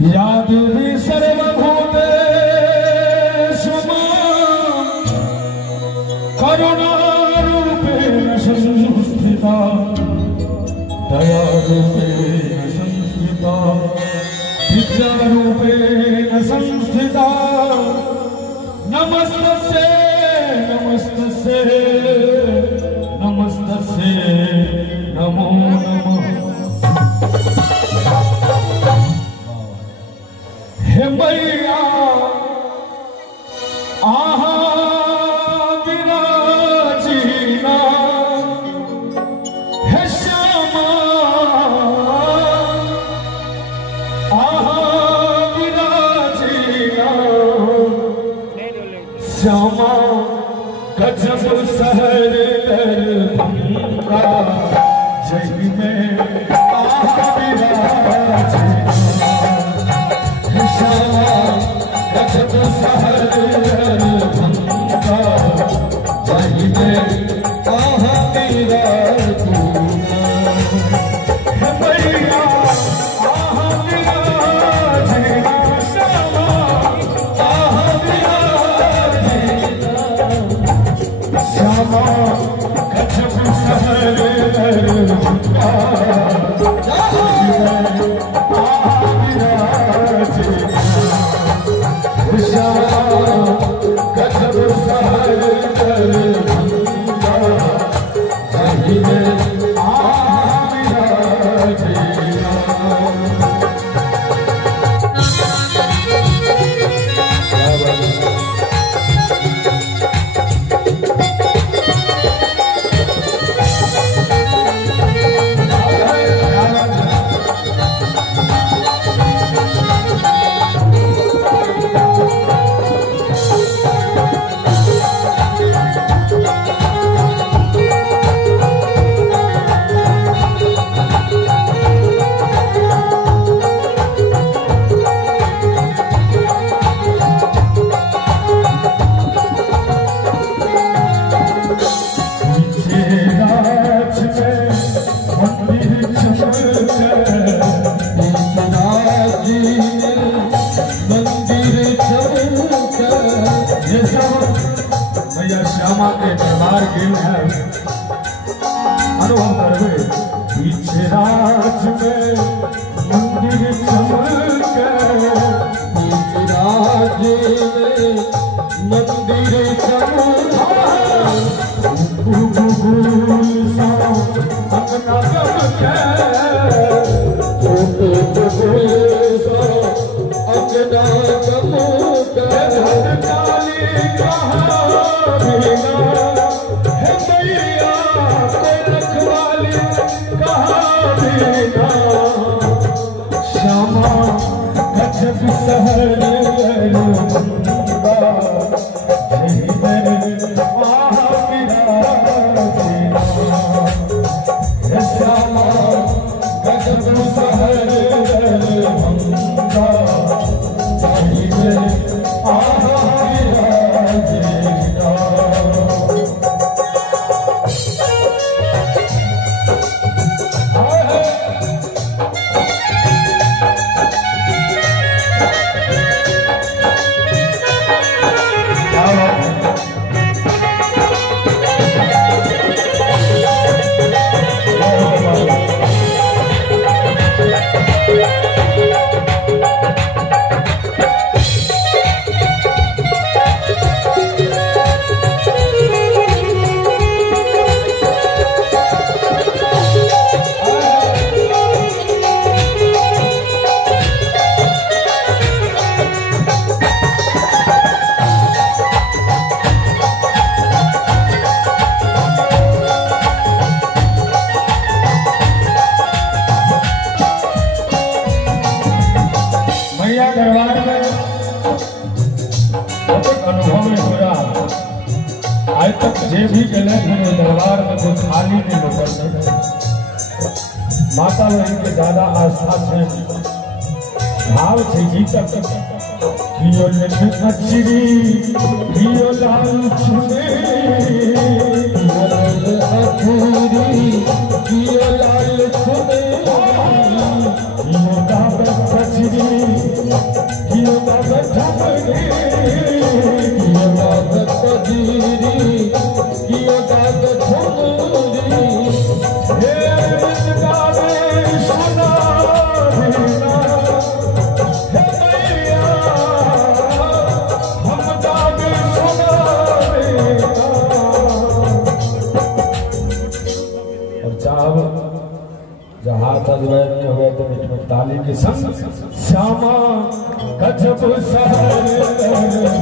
या देवी सर्वभूतेषु करुणारूपेण संस्थिता दयारूपेण संस्थिता विद्यारूपेण संस्थिता नमस्तस्यै नमस्तस्यै नमस्तस्यै नमो नमः। हे मैया आहा विराजीना हे श्यामा आहा विराजीना श्यामा गजब सहर दरभंगा जही में आहा विराजीना श्यामा गजब सहर दरभंगा जही में आहा विराजीना हे मैया आहा विराजीना श्यामा आहा विराजीना श्यामा गजब सहर दरभंगा जही में आहा विराजीना श्यामा गजब सहर दरभंगा जही में आहा विराजीना। श्यामा के दरबार गेल है अनुभव करवे पीछे राज में मंदिर चमके पीछे राज में मंदिर चमके अपना चमके अपना चमके काली कहा हे मैया कोई रखवाली कहाँ बिना श्यामा गजब सहर दरभंगा जही में आहा विराजीना हे श्यामा गजब सहर दरभंगा जही में आहा विराजीना। दरबार में अनुभव में हो रहा आज तक जे भी गले दरबार में कोई खाली नहीं होकर माता बहन के ज्यादा आस्था से भाव से जीतक कियो नचरी कियो लाल छुने कियो लाल छुने कियो दाब कचरी तो में ताली के संग श्यामा गजब शहर